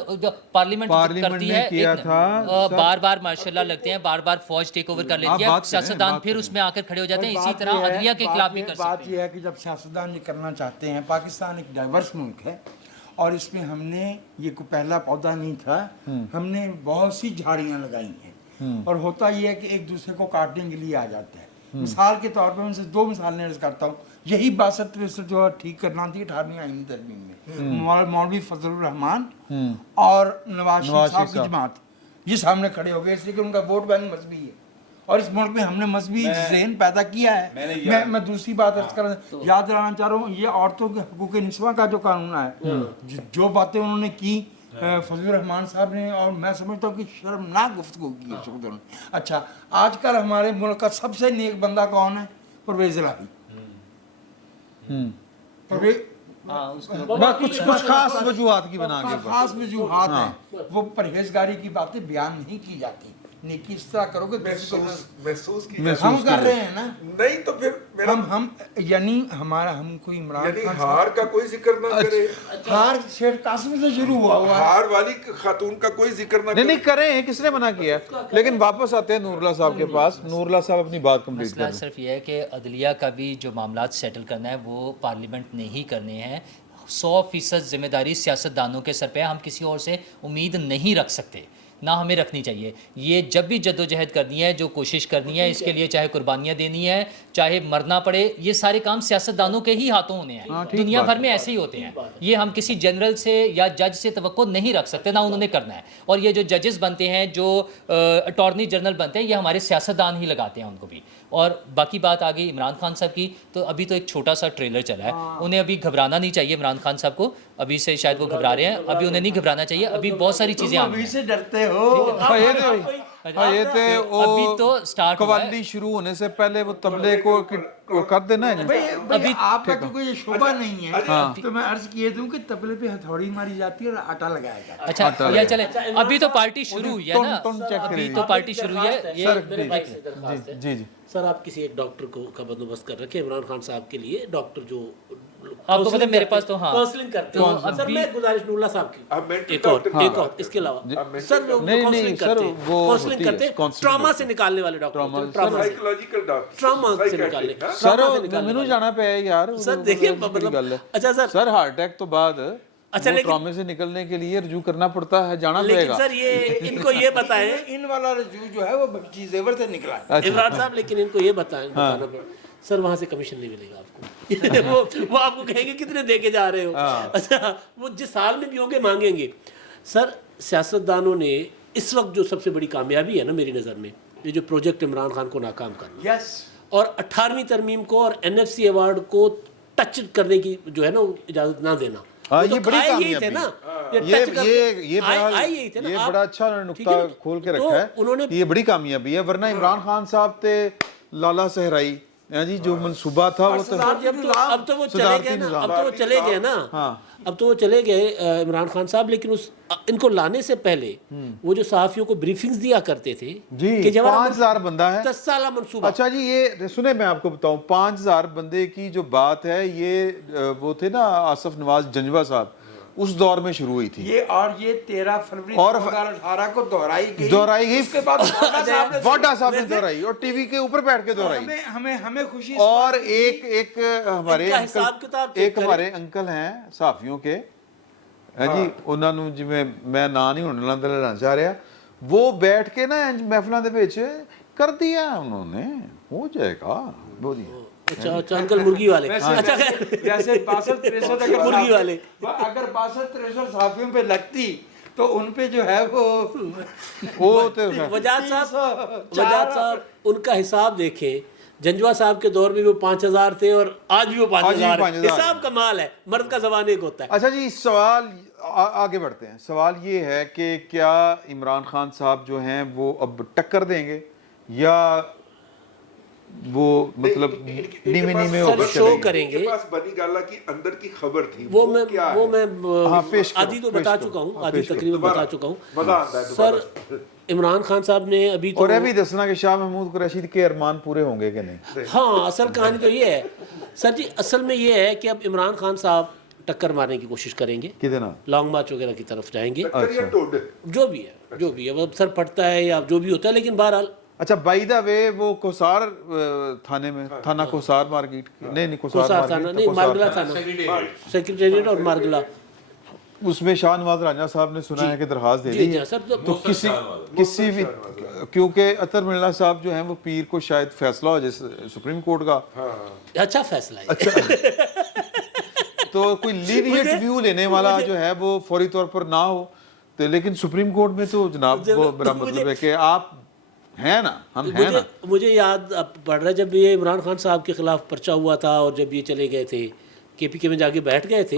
पार्लियामेंट करती है, किया था, बार बार मार्शल लगते हैं, बार बार फौज टेक ओवर कर लेती है, सियासतदान फिर उसमें आकर खड़े हो जाते हैं। इसी तरह अदलिया के खिलाफ भी कर सकते हैं। बात यह है कि जब सियासतदान ये करना चाहते हैं, पाकिस्तान एक डाइवर्स मुल्क है और इसमें हमने ये कोई पहला पौधा नहीं था, हमने बहुत सी झाड़ियाँ लगाई हैं, और होता ये है कि एक दूसरे को काटने के लिए आ जाते हैं। मिसाल के तौर पर मैं सिर्फ 2 मिसालें अर्ज करता हूँ। यही 62 जो ठीक करना थी 18वीं आईनी तरमीम में, मौलवी फजलुर रहमान और नवाज शरीफ साहब की जमात ये सामने खड़े हो गए, इसलिए कि उनका वोट बैंक मजहबी है और इस मुल्क में हमने मजहबी ज़हन पैदा किया है। मैं दूसरी बात अर्ज कर याद दिलाना चाह रहा हूँ, ये औरतों के हकूक़ निस्वा का जो कानून है, जो बातें उन्होंने की फजलुर रहमान साहब ने, और मैं समझता हूँ कि शर्मनाक गुफ्तगू की है उन्होंने। अच्छा, आजकल हमारे मुल्क का सबसे नेक बंदा कौन है? परवेज़ इलाही। कुछ खास वजूहात की बना के खास वजूहात हैं, वो परहेजगारी की बातें बयान नहीं की जाती। नेकी इस तरह करोगे महसूस हम कर रहे हैं ना, नहीं तो फिर हम यानी हमारा हम कोई इमरान खान हार का कोई जिक्र ना करे, हार शेख कासिम से शुरू हुआ हार वाली खातून का कोई जिक्र ना नहीं करें, किसने मना किया? लेकिन वापस आते हैं नूरुल्लाह साहब के पास। नूरुल्लाह साहब अपनी बात कंप्लीट मसला करें। सिर्फ यह है कि अदलिया का भी जो मामला सेटल करना है वो पार्लियामेंट ने ही करने हैं। 100% जिम्मेदारी सियासतदानों के सर पे है, हम किसी और से उम्मीद नहीं रख सकते, ना हमें रखनी चाहिए। ये जब भी जद्दोजहद करनी है, जो कोशिश करनी है, इसके लिए चाहे कुर्बानियाँ देनी है, चाहे मरना पड़े, ये सारे काम सियासतदानों के ही हाथों होने हैं। दुनिया भर में ऐसे ही होते हैं। ये हम किसी जनरल से या जज से तवक्को नहीं रख सकते, ना उन्होंने करना है। और ये जो जजेस बनते हैं, जो अटॉर्नी जनरल बनते हैं, ये हमारे सियासतदान ही लगाते हैं उनको भी। और बाकी बात आ गई इमरान खान साहब की, तो अभी तो एक छोटा सा ट्रेलर चला है, उन्हें अभी घबराना नहीं चाहिए। इमरान खान साहब को अभी से शायद वो घबरा रहे हैं, अभी उन्हें नहीं घबराना चाहिए। अभी बहुत सारी चीज़ें आ अभी से डरते हो। अभी तो स्टार्ट हुआ है। कव्वाली शुरू होने से पहले वो तबले को कर देना है। अभी आपका क्योंकि ये शोभा नहीं है, तो मैं अर्ज किए दूं कि तबले पे हथौड़ी मारी जाती है और आटा लगाया जाता है। अच्छा ये चले, अभी तो पार्टी शुरू हुई है ना, अभी तो पार्टी शुरू हुई है। ये जी जी सर, आप किसी एक डॉक्टर का बंदोबस्त कर रखे इमरान खान साहब के लिए, डॉक्टर जो आपको पता है मेरे पास तो हाँ काउंसलिंग करते हैं। सर मैं गुजारिश नूरुल्लाह साहब की एक और इसके अलावा सर वो काउंसलिंग करते हैं, काउंसलिंग करते हैं, ट्रॉमा से निकालने वाले डॉक्टर, साइकोलॉजिकल डॉक्टर, ट्रॉमा से निकालने सर मैनू जाना पे यार। सर देखिए मतलब अच्छा सर हार्ट अटैक तो बाद अच्छा ट्रॉमे से निकलने के लिए रजू करना पड़ता है, जाना लेकिन पड़ेगा। सर ये इनको ये बताएं, इन वाला रजू जो है वो बख्शी जेवर से निकला है इमरान साहब, लेकिन इनको ये बताएं, बताना सर वहाँ से कमीशन नहीं मिलेगा आपको। وہ آپ کو کہیں گے کتنے دے کے جا رہے ہو. اچھا وہ جس سال میں بھی ہوں گے مانگیں گے. سر سیاستدانوں نے اس وقت جو سب سے بڑی کامیابی ہے نا میری نظر میں یہ جو پروجیکٹ عمران خان کو ناکام کرنا اور 18ویں ترمیم کو اور NFC ایوارڈ کو ٹچ کرنے کی جو ہے نا اجازت نہ دینا. یہ بڑی کامیابی ہے. یہ بڑا اچھا نقطہ کھول کے رکھا ہے. یہ بڑی کامیابی ہے ورنہ عمران خان صاحب تھے لالا صحرائی جی جو منصوبہ تھا وہ تو اب تو وہ چلے گئے نا اب تو وہ چلے گئے عمران خان صاحب. لیکن ان کو لانے سے پہلے وہ جو صحافیوں کو بریفنگز دیا کرتے تھے جی 5000 بندہ ہے 10 سالہ منصوبہ. اچھا جی یہ سنیں میں آپ کو بتاؤں 5000 بندے کی جو بات ہے یہ وہ تھے نا آصف نواز جنجوہ صاحب اس دور میں شروع ہوئی تھی. یہ 13 فروری 2018 کو دہرائی گئی. اس کے بعد وانڈا صاحب نے دہرائی اور ٹی وی کے اوپر بیٹھ کے دہرائی. ہمیں خوشی. اور ایک ہمارے انکل ہیں صحافیوں کے جی انہوں نے جی میں نا نہیں ہونے لینا چاہ رہا وہ بیٹھ کے نا محفلوں دے وچ کر دیا انہوں نے ہو جائے گا بولیے. اچھا انکل مرغی والے جیسے 62-63 مرغی والے اگر 62-63 صحافیوں پہ لگتی تو ان پہ جو ہے وہ وجاد صاحب ان کا حساب دیکھیں. جنجوہ صاحب کے دور میں وہ 5000 تھے اور آج بھی وہ 5000 حساب کا مال ہے. مرد کا زبان ایک ہوتا ہے. اچھا جی سوال آگے بڑھتے ہیں. سوال یہ ہے کہ کیا عمران خان صاحب جو ہیں وہ اب ٹکر دیں گے یا وہ مطلب نیمے شو کریں گے. پاس بنی گالا کی اندر کی خبر تھی وہ میں آدھی تو بتا چکا ہوں آدھی تقریباً بتا چکا ہوں. سر عمران خان صاحب نے ابھی اور یہ بھی دسنا کہ شاہ محمود قریشی کے ارمان پورے ہوں گے کہ نہیں. ہاں اصل کہانی تو یہ ہے سر جی. اصل میں یہ ہے کہ اب عمران خان صاحب ٹکر مارنے کی کوشش کریں گے. کتنا لانگ مارچ وغیرہ کی طرف جائیں گے جو بھی ہے اب سر پڑتا ہے یا جو بھی ہوتا ہے. لیکن بہرحال اچھا بائی دا وے وہ کوسار تھانے میں تھانہ کوسار مارکیٹ نہیں کوسار تھانہ نہیں مارگلا تھانہ سیکریٹریٹ اور مارگلا اس میں شاہ نواز راجہ صاحب نے سنا ہے کہ درخواست دے دی ہے. تو کسی بھی کیونکہ اطہر من اللہ صاحب جو ہیں وہ پیر کو شاید فیصلہ ہو جیسے سپریم کورٹ کا اچھا فیصلہ ہے تو کوئی لینیٹ ویو لینے والا جو ہے وہ فوری طور پر نہ ہو تو. لیکن سپریم کورٹ میں تو جناب وہ میرا مطلب ہے کہ آپ ہیں نا ہم ہیں نا. مجھے یاد پڑ رہا ہے جب یہ عمران خان صاحب کے خلاف پرچہ ہوا تھا اور جب یہ چلے گئے تھے KPK میں جا کے بیٹھ گئے تھے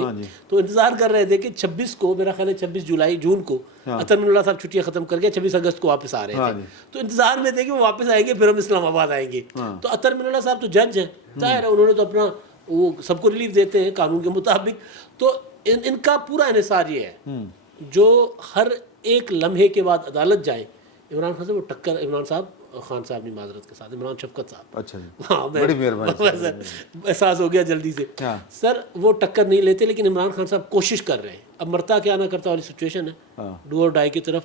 تو انتظار کر رہے تھے کہ 26 کو میرا خیال ہے 26 جون کو اطہر من اللہ صاحب چھٹیاں ختم کر کے 26 اگست کو واپس آ رہے تھے. تو انتظار میں تھے کہ وہ واپس آئیں گے پھر ہم اسلام آباد آئیں گے. تو اطہر من اللہ صاحب تو جج ہیں ظاہر ہے انہوں نے تو اپنا وہ سب کو ریلیف دیتے ہیں قانون کے مطابق. تو ان کا پورا انحصار یہ ہے جو ہر ایک لمحے کے بعد عدالت جائیں عمران خان سے وہ ٹکر عمران خان صاحب نے معذرت کے ساتھ عمران شفقت صاحب اچھا جی ہاں بڑی مہربانی احساس ہو گیا جلدی سے سر وہ ٹکر نہیں لیتے. لیکن عمران خان صاحب کوشش کر رہے ہیں. اب مرتا کیا نہ کرتا والی سچویشن ہے ڈو اور ڈائی کی طرف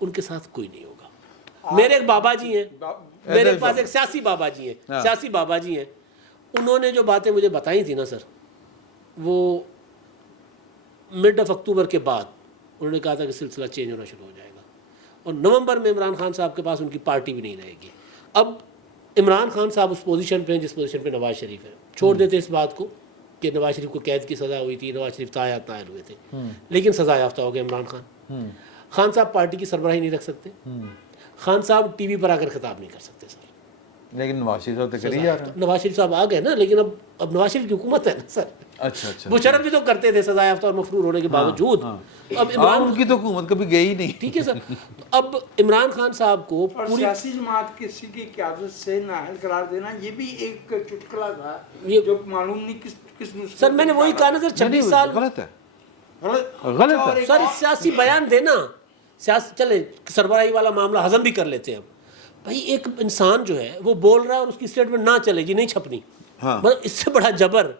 ان کے ساتھ کوئی نہیں ہوگا. میرے ایک بابا جی ہیں میرے پاس ایک سیاسی بابا جی ہیں انہوں نے جو باتیں مجھے بتائی تھی نا سر وہ mid اکتوبر کے بعد انہوں نے کہا تھا کہ سلسلہ چینج ہونا شروع ہو جائے گا اور نومبر میں عمران خان صاحب کے پاس ان کی پارٹی بھی نہیں رہے گی. اب عمران خان صاحب اس پوزیشن پہ ہیں جس پوزیشن پہ نواز شریف ہے. چھوڑ دیتے اس بات کو کہ نواز شریف کو قید کی سزا ہوئی تھی نواز شریف تاحیات نائل ہوئے تھے لیکن سزا یافتہ ہو گئے عمران خان. خان صاحب پارٹی کی سربراہی نہیں رکھ سکتے. خان صاحب ٹی وی پر آ کر خطاب نہیں کر سکتے سر. لیکن نواز شریف صاحب تو کر ہی جا رہے ہیں. نواز شریف صاحب آ گئے نا لیکن اب نواز شریف کی حکومت ہے نا سر. اچھا وہ شرم بھی تو کرتے تھے سزا یافتہ اور مفرور ہونے کے باوجود. اب عمران کی تو حکومت کبھی گئی نہیں. ٹھیک ہے سر. اب عمران خان صاحب کو پوری سیاسی جماعت کسی کی قیادت سے نااہل قرار دینا یہ بھی ایک چٹکلا تھا جو معلوم نہیں کس سر میں نے وہی کہا نا سر 26 سال غلط ہے سر سیاسی بیان دینا چلے سربراہی والا معاملہ ہضم بھی کر لیتے ہیں. اب بھائی ایک انسان جو ہے وہ بول رہا ہے اور اس کی اسٹیٹمنٹ نہ چلے جی نہیں چھپنی مطلب اس سے بڑا جبر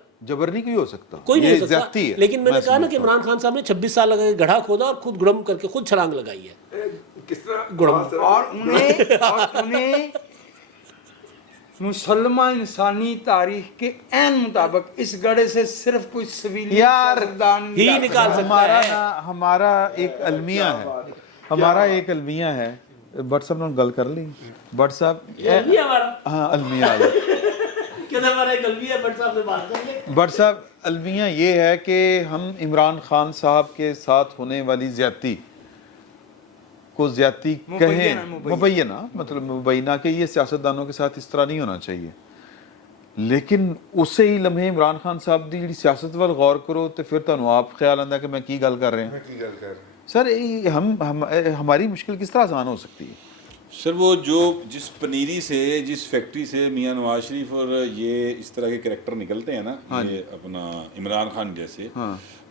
نہیں کوئی ہو سکتا کوئی نہیں ہو سکتا. لیکن میں نے کہا نا کہ عمران خان صاحب نے 26 سال لگا کے گڑھا کھودا اور خود گڑم کر کے خود چھلانگ لگائی ہے. کس طرح گڑم اور انہیں مسلمہ انسانی تاریخ کے عین مطابق اس گڑھے سے صرف کوئی سویلی ہی نکال سکتا ہے. ہمارا ایک المیہ ہے بٹ صاحب نے گل کر لی بٹ صاحب ہاں المیہ कहते हमारा एक अलविया बट साहब से बात करेंगे। बट साहब अलमिया ये है कि हम इमरान खान साहब के साथ होने वाली ज्यादती को ज्यादती कहें, मुबैना मतलब मुबैना कि ये सियासतदानों के साथ इस तरह नहीं होना चाहिए, लेकिन उसे ही लम्हे इमरान खान साहब दी जी सियासत वाल गौर करो तो फिर तुहानू आप ख्याल आंदा कि मैं की गल कर रहे हैं। सर हमारी मुश्किल किस तरह आसान हो सकती है? सर वो जो जिस पनीरी से, जिस फैक्ट्री से मियां नवाज शरीफ और ये इस तरह के कैरेक्टर निकलते हैं ना, ये अपना इमरान खान जैसे,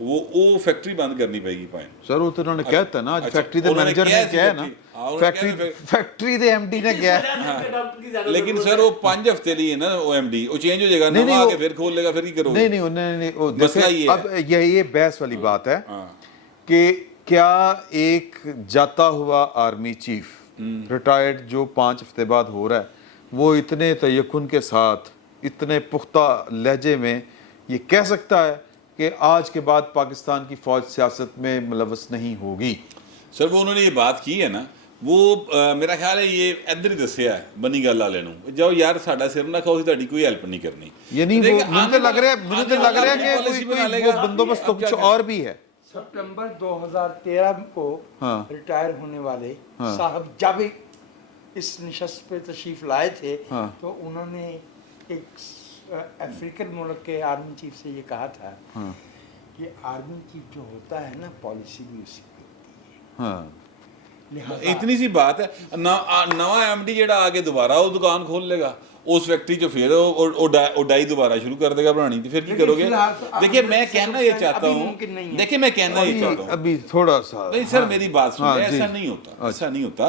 वो फैक्ट्री बंद करनी पड़ेगी पाए। सर वो तो उन्होंने कहता ना, आज फैक्ट्री के मैनेजर ने क्या है ना, फैक्ट्री दे एमडी ने क्या है, लेकिन सर वो 5 हफ्ते लिए ना, वो एमडी वो चेंज हो जाएगा, नवा आके फिर खोल लेगा, फिर ही करोगे। नहीं उन्होंने मसला ये अब ये बहस वाली बात है कि क्या एक जाता हुआ आर्मी चीफ रिटायर्ड जो 5 हफ्ते बाद हो रहा है, वो इतने तयक्कुन के साथ, इतने पुख्ता लहजे में ये कह सकता है कि आज के बाद पाकिस्तान की फौज सियासत में मुलव्वस नहीं होगी? सर वो उन्होंने ये बात की है ना, वो मेरा ख्याल है ये इधर ही दसिया है बनी गल वाले नूं, जाओ यार साडा सिर ना खाओ, तुहाडी कोई हेल्प नहीं करनी। यानी वो मुझे तो लग रहा है कि कोई बंदोबस्त तो कुछ और भी है। सितंबर 2013 को रिटायर होने वाले साहब जब इस नशस्त पे तशरीफ लाए थे तो उन्होंने एक अफ्रीकन मुल्क के आर्मी चीफ से ये कहा था कि आर्मी चीफ जो होता है ना, पॉलिसी भी उसी की होती है। इतनी सी बात है, नवा एमडी जेड़ा आगे दोबारा वो दुकान खोल लेगा उस फैक्ट्री जो फिर ओडाई दोबारा शुरू कर देगा बनानी, तो फिर की करोगे? देखिए मैं कहना ये चाहता हूँ, देखिए मैं कहना ये चाहता हूँ, अभी थोड़ा सा नहीं सर मेरी बात सुनिए, ऐसा नहीं होता, ऐसा नहीं होता।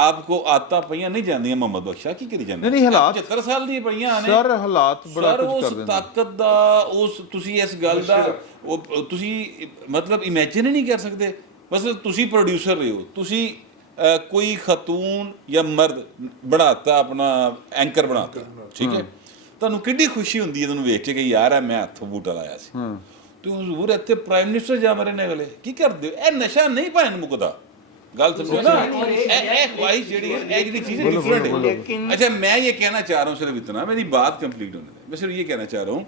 आपको आता पहियां नहीं जानी मोहम्मद बख्शा की करी जाने, नहीं हालात 75 साल दी पहियां आने सर, हालात बड़ा सर कुछ कर उस देंगे। ताकत दा उस तुसी इस गल दा तुसी मतलब इमेजिन ही नहीं कर सकते। मतलब तुसी प्रोड्यूसर रहे हो, तुसी कोई खतून या मर्द बनाता अपना एंकर बनाता, ठीक है, ਤੁਹਾਨੂੰ ਕਿੱਡੀ ਖੁਸ਼ੀ ਹੁੰਦੀ ਹੈ ਤੁਹਾਨੂੰ ਵੇਖ ਕੇ ਕਿ ਯਾਰ ਹੈ ਮੈਂ ਹੱਥੋਂ ਬੂਟਾ ਲਾਇਆ ਸੀ, ਤੇ ਹਜ਼ੂਰ ਇੱਥੇ ਪ੍ਰਾਈਮ ਮਿਨਿਸਟਰ ਜਾ ਮਰੇ ਨੇ ਅਗਲੇ ਕੀ ਕਰਦੇ ਹੋ? ਇਹ ਨਸ਼ਾ ਨਹੀਂ ਭੈਣ ਮੁਕਦਾ, ਗੱਲ ਸਮਝੋ ਨਾ, ਇਹ ਖਵਾਇਸ਼ ਜਿਹੜੀ ਹੈ ਇਹ ਜਿਹੜੀ ਚੀਜ਼ डिफरेंट है। अच्छा मैं ये कहना चाह रहा हूँ सिर्फ इतना, मेरी बात कंप्लीट होने दें, मैं सिर्फ ये कहना चाह रहा हूँ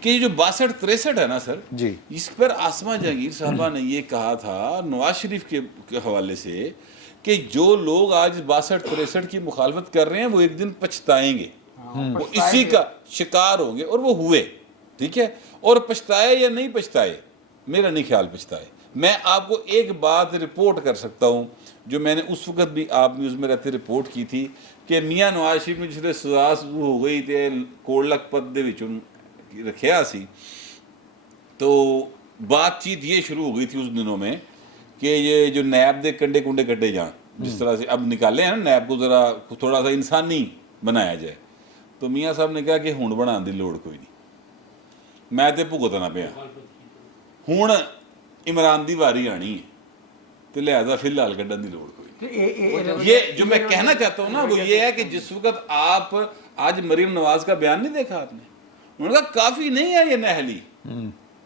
कि ये जो 62-63 है ना सर जी, इस पर आसमा जहांगीर साहबा ने ये कहा था नवाज शरीफ के हवाले से कि जो लोग आज 62-63 की मुखालफत कर रहे हैं वो एक दिन पछताएंगे, वो इसी का शिकार होंगे, और वो हुए, ठीक है। और पछताए या नहीं पछताए, मेरा नहीं ख्याल पछताए। मैं आपको एक बात रिपोर्ट कर सकता हूँ जो मैंने उस वक्त भी आप न्यूज़ में रहते रिपोर्ट की थी कि मियाँ नवाज शरीफ ने जिसने सजा हो गई थे कोड़ लखपत दे विचों रखिया सी, तो बातचीत ये शुरू हो गई थी उस दिनों में कि ये जो नैब दे कंडे कुंडे कड्डे जाएं, जिस तरह से अब निकाले हैं ना नैब को, ज़रा थोड़ा सा इंसानी बनाया जाए। तो मियाँ साहब ने कहा कि हुण बनाने की लोड़ कोई नहीं, मैं तो भुगतना पिया, हुण इमरान की वारी आनी है, तो लिहाजा फिलहाल कड्डन की लोड़ कोई नहीं। ये जो मैं कहना चाहता हूँ ना वो ये है कि जिस वक्त आप आज मरीम नवाज का बयान नहीं देखा आपने, उन्होंने कहा काफी नहीं है ये नहली,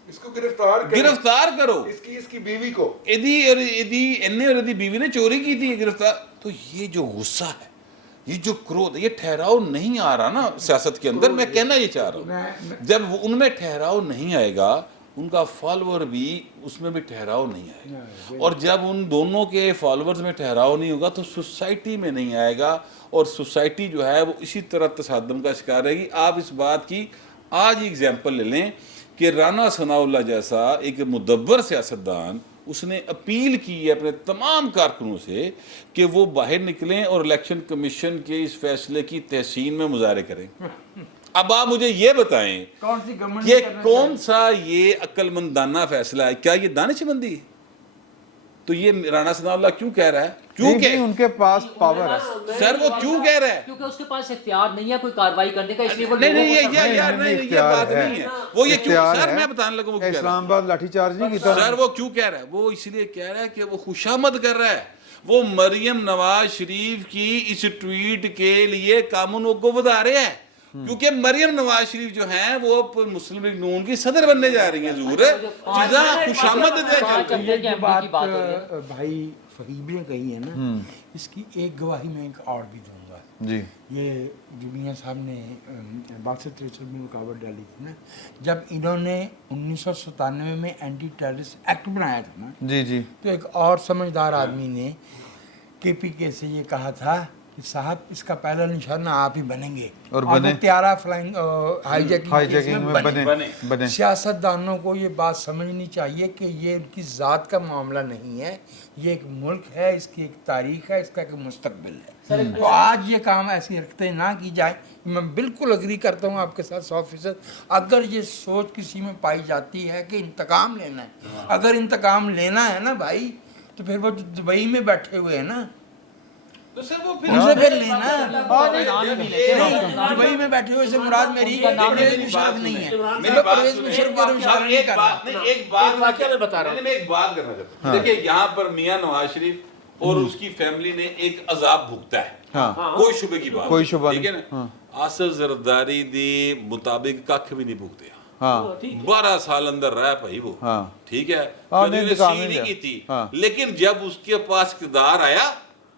इसको गिरफ्तार करो, इसकी बीवी को, इन्हें बीवी ने चोरी की थी, गिरफ्तार। तो ये जो गुस्सा है, ये जो क्रोध, ये ठहराव नहीं आ रहा ना सियासत के अंदर। मैं कहना ये चाह रहा हूँ जब उनमें ठहराव नहीं आएगा, उनका फॉलोअर भी उसमें भी ठहराव नहीं आएगा, और जब उन दोनों के फॉलोअर्स में ठहराव नहीं होगा तो सोसाइटी में नहीं आएगा, और सोसाइटी जो है वो इसी तरह तसादम का शिकार रहेगी। आप इस बात की आज ही एग्जाम्पल ले लें कि राना सनाउल्लाह जैसा एक मुदब्बर सियासतदान, उसने अपील की है अपने तमाम कारकुनों से कि वो बाहर निकलें और इलेक्शन कमीशन के इस फैसले की तहसीन में मुजाहरे करें। अब आप मुझे ये बताएं कौन सी गवर्नमेंट ये कौन सा ये अक्लमंदाना फैसला है? क्या ये दानिशमंदी है? तो ये राना सनाउल्लाह क्यों कह रहा है? क्यों नहीं, उनके पास पावर है सर, वो क्यों कह रहा है? क्योंकि उसके पास इख्तियार नहीं है कोई कार्रवाई करने का, इसलिए वो नहीं लोगों नहीं को ये यार नहीं ये बात नहीं है। वो ये क्यों सर, मैं बताने लगा वो क्यों कह रहा है। इस्लामाबाद लाठीचार्ज नहीं किया सर वो क्यों कह रहा है? वो इसलिए कह रहा है कि वो खुशामद कर रहा है, वो मरियम नवाज शरीफ की इस ट्वीट के लिए कानूनों को बता रहे हैं, क्योंकि मरियम नवाज शरीफ जो हैं वो मुस्लिम लीग नून की सदर बनने जा रही हैं। ज़रूर चीज़ा खुशामद ये बात भाई फहीम ने कही है ना, इसकी एक गवाही मैं और भी दूंगा। जी ये जो मियाँ साहब ने 62-63 में रुकावट डाली थी ना, जब इन्होंने 1997 में एंटी टेररिस्ट एक्ट बनाया था ना, जी जी तो एक और समझदार आदमी ने KPK से ये कहा था कि साहब इसका पहला निशाना आप ही बनेंगे, और वो बने। त्यारा फ्लाइंग हाईजैकिंग में बने सियासतदानों को ये बात समझनी चाहिए कि ये इनकी ज़ात का मामला नहीं है, ये एक मुल्क है, इसकी एक तारीख है, इसका एक मुस्तकबिल है। तो आज ये काम ऐसे रखते ना की जाए। मैं बिल्कुल अग्री करता हूँ आपके साथ 100%। अगर ये सोच किसी में पाई जाती है कि इंतकाम लेना है, अगर इंतकाम लेना है ना भाई, तो फिर वो दुबई में बैठे हुए हैं ना, तो सर वो फिर उनसे फिर लेना। नहीं, दुबई में बैठे हुए से मुराद मेरी परवेज मुशर्रफ नहीं है। मैं परवेज मुशर्रफ का इशारा नहीं कर रहा। एक बात वाकया मैं बता रहा हूँ। मैं एक बात करना चाहता हूँ। देखिए यहाँ पर मियां नवाज शरीफ और उसकी फैमिली ने एक अजाब भुगता है, हाँ कोई शुबे की बात कोई शुबा ठीक है नहीं, ना। आसिफ जरदारी दी मुताबिक कख भी नहीं भुगते, हाँ 12 साल अंदर रहा भाई वो, हाँ ठीक है, हाँ, कभी नहीं, उसने इंतकाम सी नहीं नहीं लिया। की थी, हाँ। लेकिन जब उसके पास इक़्तिदार आया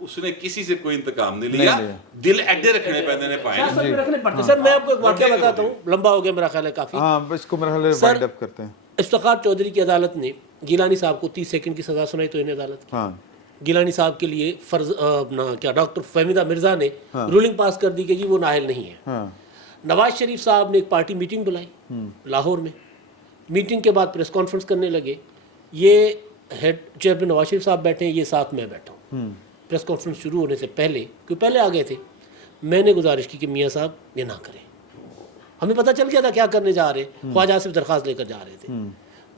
उसने किसी से कोई इंतकाम नहीं नहीं लिया, लिया। दिल एड्डे रखने पैदे ने पाए। सियासत में रखने पड़ते। सर मैं आपको एक वाकया बताता हूँ, लंबा हो गया मेरा ख्याल है काफ़ी। हाँ इसको मेरा ख्याल है सर, वाइंड अप करते हैं। इफ्तिखार चौधरी की अदालत ने गिलानी साहब को 30 सेकंड की सज़ा सुनाई तो इन्हें अदालत की। हाँ गिलानी साहब के लिए फर्ज अपना क्या डॉक्टर फहमीदा मिर्ज़ा ने रूलिंग पास कर दी कि जी वो नाअहल नहीं है। हाँ नवाज शरीफ साहब ने एक पार्टी मीटिंग बुलाई लाहौर में। मीटिंग के बाद प्रेस कॉन्फ्रेंस करने लगे। ये हेड चेयर पे नवाज शरीफ साहब बैठे हैं, ये साथ में बैठा हूँ। प्रेस कॉन्फ्रेंस शुरू होने से पहले, क्योंकि पहले आ गए थे, मैंने गुजारिश की कि मियाँ साहब ये ना करें। हमें पता चल गया था क्या करने जा रहे हैं, ख्वाजा सिर्फ दरख्वास्त लेकर जा रहे थे।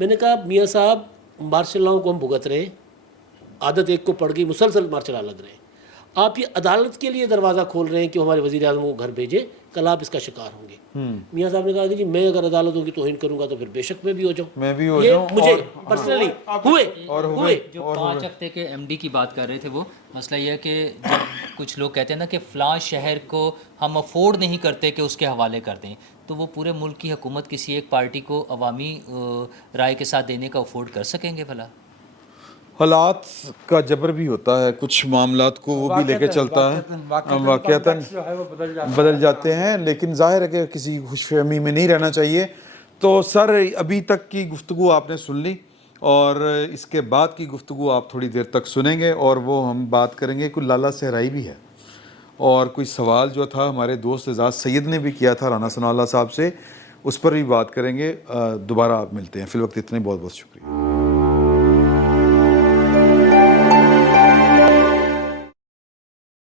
मैंने कहा मियाँ साहब मार्शल लॉ को हम भुगत रहे हैं, आदत एक को पड़ गई, मुसलसल मार्शल लॉ लग रहे हैं। आप ये अदालत के लिए दरवाज़ा खोल रहे हैं कि हमारे वज़ीर आज़म को घर भेजे, कल आप इसका शिकार होंगे। मियाँ साहब ने कहा कि जी मैं अगर अदालतों की तौहीन करूंगा तो फिर बेशक मैं भी हो जाऊँ, मैं भी हो ये जाऊं। मुझे और- पर्सनली हुए जो 5 हफ्ते के MD की बात कर रहे थे, वो मसला ये है कि जब कुछ लोग कहते हैं ना कि फ़लाँ शहर को हम अफोर्ड नहीं करते कि उसके हवाले कर दें, तो वो पूरे मुल्क की हुकूमत किसी एक पार्टी को अवामी राय के साथ देने का अफोर्ड कर सकेंगे भला? हालात का जबर भी होता है, कुछ मामलात को वो भी लेके चलता है, वाक़यातन बदल जाते हैं, लेकिन ज़ाहिर है कि किसी खुशफहमी में नहीं रहना चाहिए। तो सर अभी तक की गुफ्तगू आपने सुन ली और इसके बाद की गुफ्तगू आप थोड़ी देर तक सुनेंगे और वो हम बात करेंगे। कोई लाला सहराई भी है और कोई सवाल जो था हमारे दोस्त एजाज सैयद ने भी किया था राना सनाउल्लाह साहब से, उस पर भी बात करेंगे। दोबारा आप मिलते हैं, फिल वक्त इतने बहुत बहुत शुक्रिया।